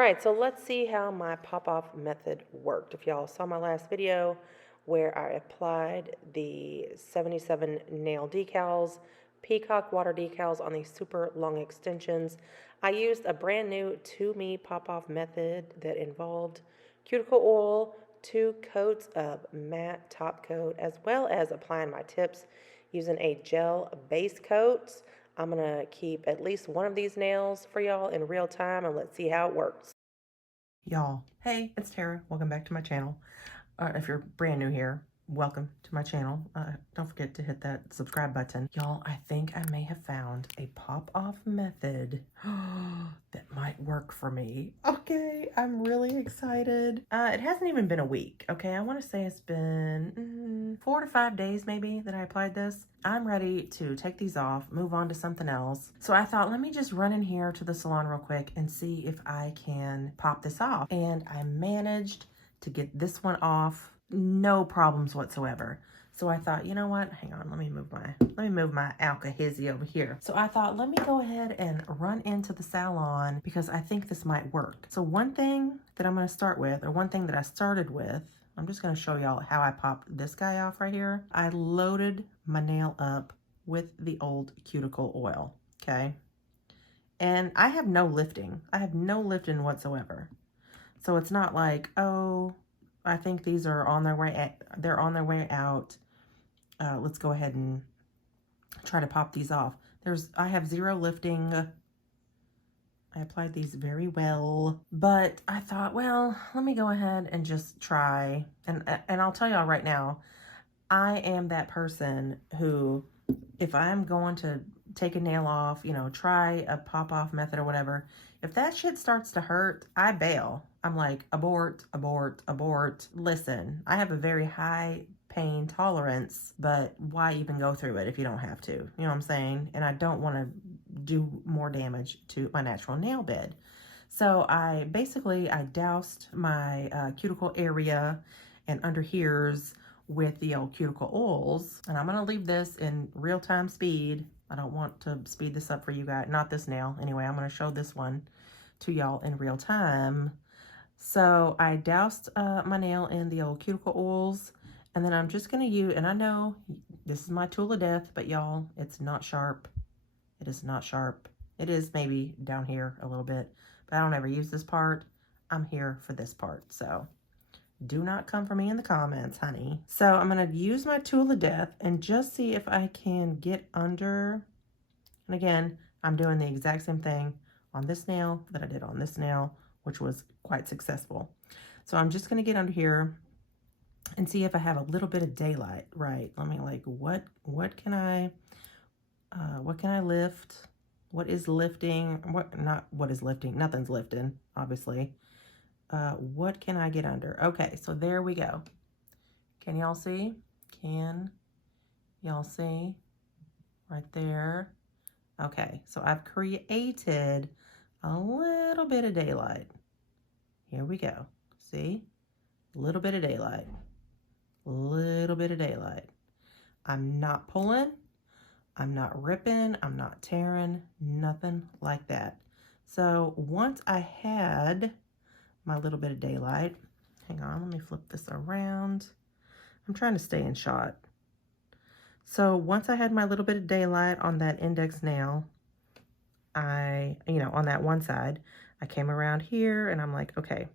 right, so let's see how my pop-off method worked. If y'all saw my last video where I applied the 77 nail decals, peacock water decals on these super long extensions, I used a brand new To Me pop-off method that involved cuticle oil, 2 coats of matte top coat, as well as applying my tips using a gel base coat. I'm gonna keep at least one of these nails for y'all in real time and let's see how it works. Y'all, hey, it's Tara. Welcome back to my channel. If you're brand new here, welcome to my channel. Don't forget to hit that subscribe button. Y'all, I think I may have found a pop-off method that might work for me. Okay, I'm really excited. It hasn't even been a week, okay? I want to say it's been 4 to 5 days maybe that I applied this. I'm ready to take these off, move on to something else. So I thought, let me just run in here to the salon real quick and see if I can pop this off. And I managed to get this one off, no problems whatsoever. So I thought, you know what? Hang on, let me move my alka-hizzy over here. So I thought, let me go ahead and run into the salon because I think this might work. So one thing that I'm gonna start with, or one thing that I started with, I'm just gonna show y'all how I popped this guy off right here. I loaded my nail up with the old cuticle oil, okay? And I have no lifting. I have no lifting whatsoever. So it's not like, oh, I think these are on their way, they're on their way out. Let's go ahead and try to pop these off. I have zero lifting. I applied these very well, but I thought, well, let me go ahead and just try. And I'll tell y'all right now, I am that person who, if I'm going to take a nail off, you know, try a pop-off method or whatever, if that shit starts to hurt, I bail. I'm like, abort, abort, abort. Listen, I have a very high pain tolerance, but why even go through it if you don't have to? You know what I'm saying? And I don't want to do more damage to my natural nail bed. So I doused my cuticle area and under here's with the old cuticle oils. And I'm going to leave this in real-time speed. I don't want to speed this up for you guys. Not this nail. Anyway, I'm going to show this one to y'all in real time. So I doused my nail in the old cuticle oils. And then I'm just going to use, and I know this is my tool of death, but y'all, it's not sharp. It is not sharp. It is maybe down here a little bit, but I don't ever use this part. I'm here for this part. So do not come for me in the comments, honey. So I'm going to use my tool of death and just see if I can get under. And again, I'm doing the exact same thing on this nail that I did on this nail, which was quite successful. So I'm just going to get under here and see if I have a little bit of daylight. Right. Let me like, what can I lift? What is lifting? What is lifting? Nothing's lifting, obviously. What can I get under? Okay, so there we go. Can y'all see? Can y'all see? Right there. Okay, so I've created a little bit of daylight. Here we go. See? A little bit of daylight. A little bit of daylight. I'm not pulling. I'm not ripping. I'm not tearing. Nothing like that. So once I had my little bit of daylight, hang on, let me flip this around. I'm trying to stay in shot. So once I had my little bit of daylight on that index nail, on that one side, I came around here and I'm like, okay,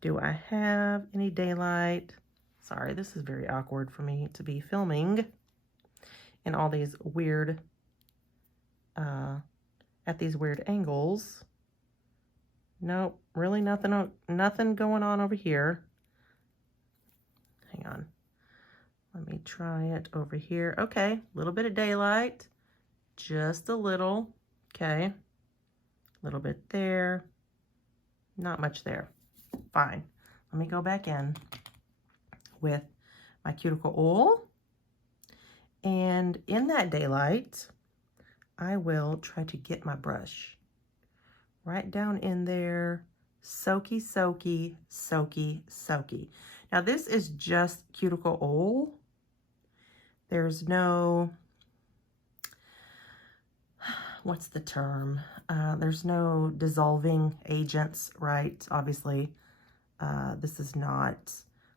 do I have any daylight? Sorry, this is very awkward for me to be filming in all these weird, at these weird angles. Nope, really nothing going on over here. Hang on. Let me try it over here. Okay, a little bit of daylight. Just a little. Okay. A little bit there. Not much there. Fine. Let me go back in with my cuticle oil. And in that daylight, I will try to get my brush right down in there. Soaky, soaky, soaky, soaky. Now this is just cuticle oil. There's no, what's the term? There's no dissolving agents, right? Obviously, this is not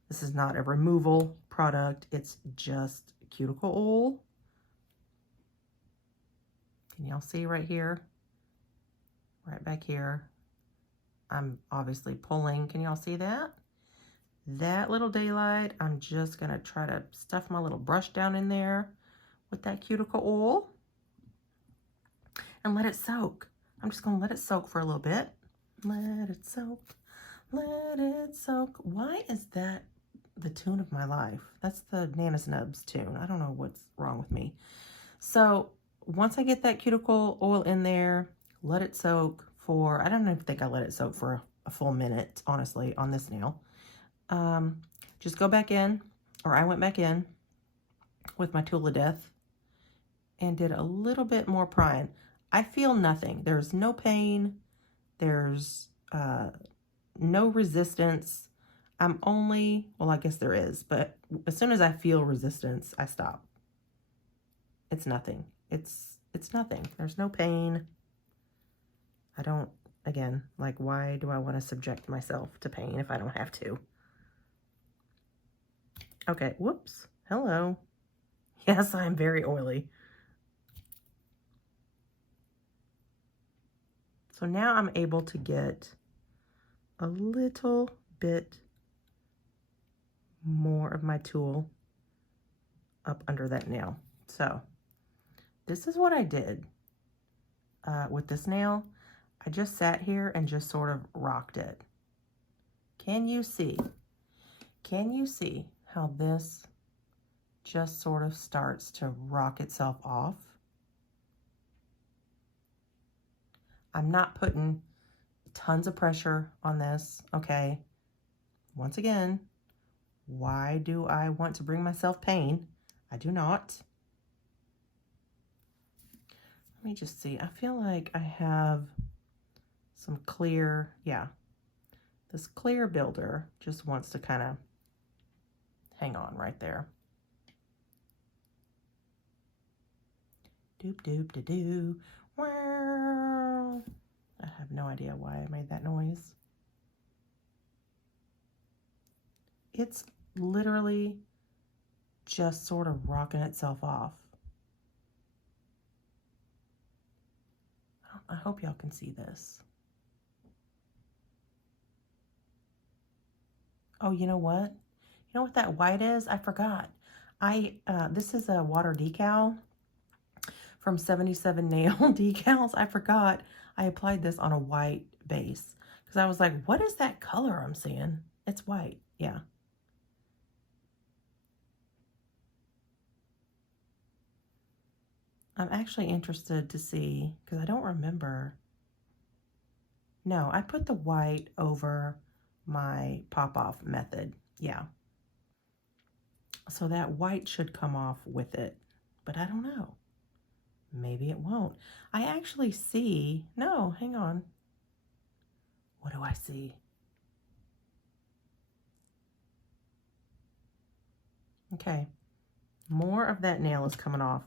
a removal product. It's just cuticle oil. Can y'all see right here? Right back here. I'm obviously pulling. Can y'all see that? That little daylight, I'm just gonna try to stuff my little brush down in there with that cuticle oil and let it soak. I'm just gonna let it soak for a little bit. Let it soak, let it soak. Why is that the tune of my life? That's the Nana Snubs tune. I don't know what's wrong with me. So once I get that cuticle oil in there, let it soak for, I don't even think I let it soak for a full minute, honestly, on this nail. Just go back in, or I went back in with my tool of death and did a little bit more prying. I feel nothing. There's no pain. There's no resistance. I'm only, well, I guess there is, but as soon as I feel resistance, I stop. It's nothing. It's nothing. There's no pain. I don't, again, like, why do I want to subject myself to pain if I don't have to? Okay, whoops. Hello. Yes, I'm very oily. So now I'm able to get a little bit more of my tool up under that nail. So this is what I did with this nail. I just sat here and just sort of rocked it. Can you see? Can you see how this just sort of starts to rock itself off? I'm not putting tons of pressure on this, okay? Once again, why do I want to bring myself pain? I do not. Let me just see. I feel like I have some clear, yeah. This clear builder just wants to kind of hang on right there. Doop doop da doo. I have no idea why I made that noise. It's literally just sort of rocking itself off. I hope y'all can see this. Oh, you know what? You know what that white is? I forgot. This is a water decal from 77 Nail Decals. I forgot I applied this on a white base because I was like, what is that color I'm seeing? It's white, yeah. I'm actually interested to see, because I don't remember. No, I put the white over my pop-off method, yeah. So that white should come off with it, but I don't know. Maybe it won't. I actually see, no, hang on. What do I see? Okay, more of that nail is coming off.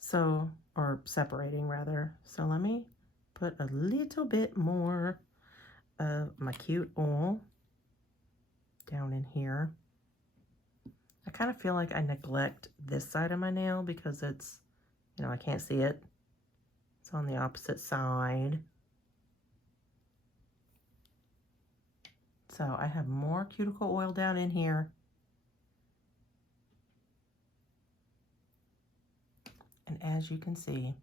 So, or separating rather. So let me put a little bit more of my cute oil down in here. I kind of feel like I neglect this side of my nail because it's, you know, I can't see it. It's on the opposite side. So I have more cuticle oil down in here. And as you can see,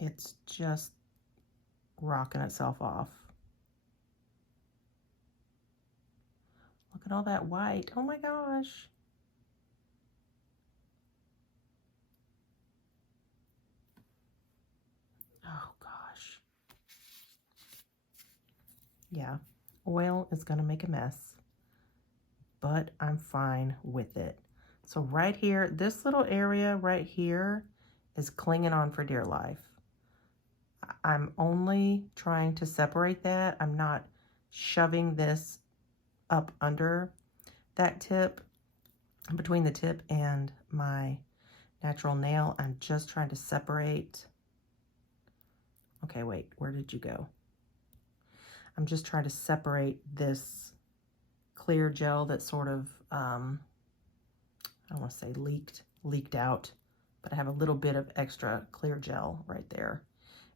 it's just rocking itself off. Look at all that white. Oh my gosh. Oh gosh. Yeah, oil is gonna make a mess, but I'm fine with it. So right here, this little area right here is clinging on for dear life. I'm only trying to separate that. I'm not shoving this up under that tip, between the tip and my natural nail, I'm just trying to separate. Okay, wait, where did you go? I'm just trying to separate this clear gel that sort of, I don't want to say leaked out, but I have a little bit of extra clear gel right there.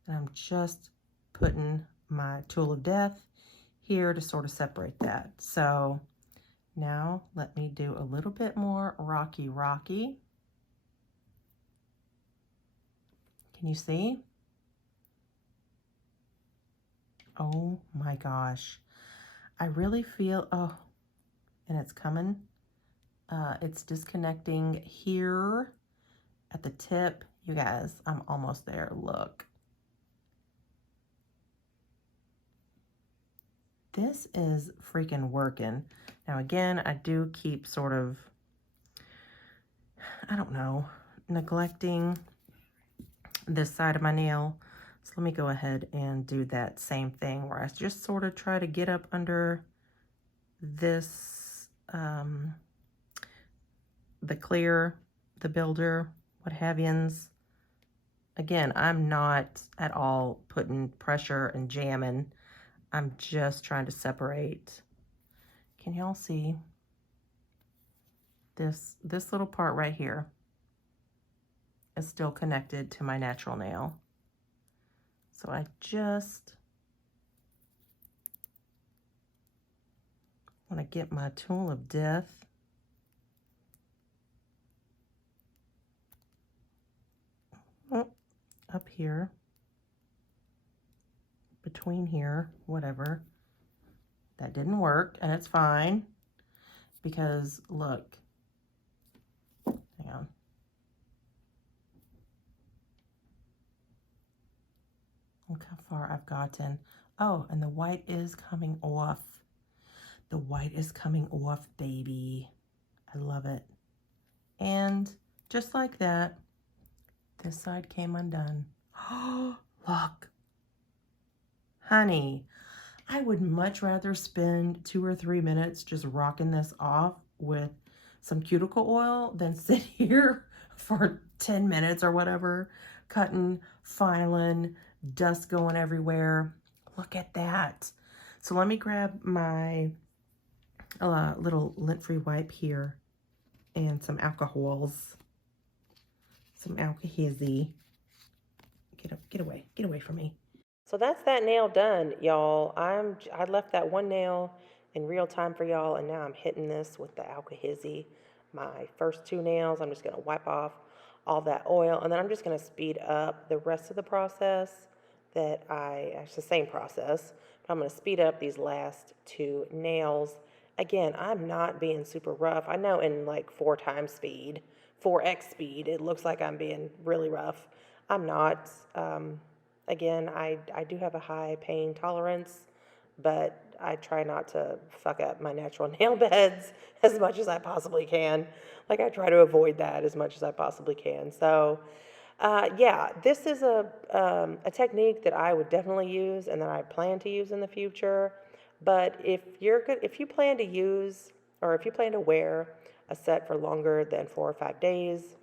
And I'm just putting my tool of death here to sort of separate that. So now let me do a little bit more rocky. Can you see? Oh my gosh. I really feel, oh, and it's coming. It's disconnecting here at the tip. You guys, I'm almost there. Look. This is freaking working. Now again, I do keep sort of, I don't know, neglecting this side of my nail. So let me go ahead and do that same thing where I just sort of try to get up under this, the clear, the builder, what have yous. Again, I'm not at all putting pressure and jamming. I'm just trying to separate. Can y'all see this little part right here is still connected to my natural nail. So I just want to get my tool of death up here, between here, whatever. That didn't work, and it's fine, because look, hang on. Look how far I've gotten. Oh, and the white is coming off. The white is coming off, baby. I love it. And just like that, this side came undone. Oh, look. Honey, I would much rather spend 2 or 3 minutes just rocking this off with some cuticle oil than sit here for 10 minutes or whatever, cutting, filing, dust going everywhere. Look at that. So let me grab my little lint-free wipe here and some alcohols, some alcohizzy. Get away from me. So that's that nail done, y'all. I left that one nail in real time for y'all, and now I'm hitting this with the alcohizzy. My first 2 nails, I'm just gonna wipe off all that oil, and then I'm just gonna speed up the rest of the process it's the same process, but I'm gonna speed up these last 2 nails. Again, I'm not being super rough. I know in like 4x speed, 4x speed, it looks like I'm being really rough. I'm not. Again, I do have a high pain tolerance, but I try not to fuck up my natural nail beds as much as I possibly can. Like, I try to avoid that as much as I possibly can. So, yeah, this is a technique that I would definitely use and that I plan to use in the future. But if you plan to use, or if you plan to wear a set for longer than 4 or 5 days,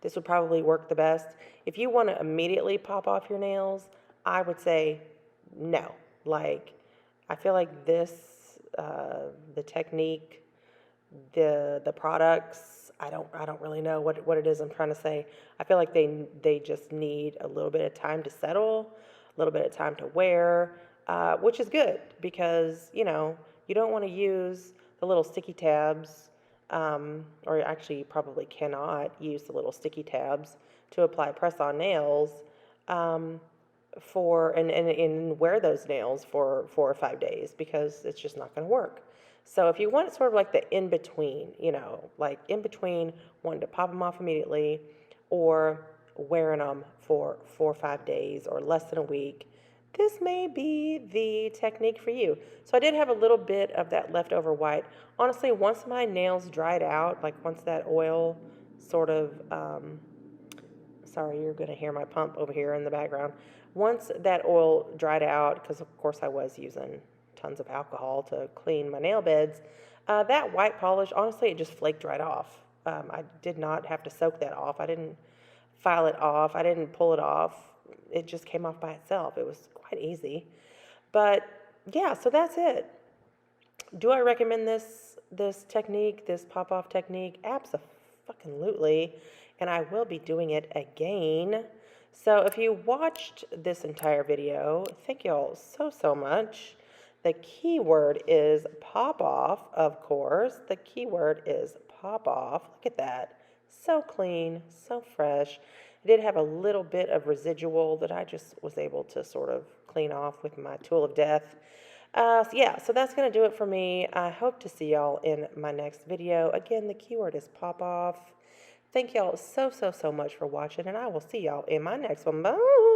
this would probably work the best. If you want to immediately pop off your nails, I would say no. Like, I feel like this, the technique, the products, I don't really know what it is I'm trying to say. I feel like they just need a little bit of time to settle, a little bit of time to wear, which is good because, you know, you don't want to use the little sticky tabs, or actually you probably cannot use the little sticky tabs to apply press-on nails, and wear those nails for 4 or 5 days, because it's just not going to work. So if you want sort of like the in-between, you know, like in between wanting to pop them off immediately or wearing them for 4 or 5 days or less than a week, this may be the technique for you. So I did have a little bit of that leftover white. Honestly, once my nails dried out, like once that oil sort of, sorry, you're going to hear my pump over here in the background. Once that oil dried out, because of course I was using tons of alcohol to clean my nail beds, that white polish, honestly, it just flaked right off. I did not have to soak that off. I didn't file it off. I didn't pull it off. It just came off by itself. It was quite easy. But yeah, so that's it. Do I recommend this technique, this pop-off technique? Absolutely. And I will be doing it again. So if you watched this entire video, thank y'all so much. The keyword is pop off, of course. The keyword is pop off. Look at that. So clean, so fresh. I did have a little bit of residual that I just was able to sort of clean off with my tool of death. Yeah, so that's going to do it for me. I hope to see y'all in my next video. Again, the keyword is pop off. Thank y'all so much for watching, and I will see y'all in my next one. Bye.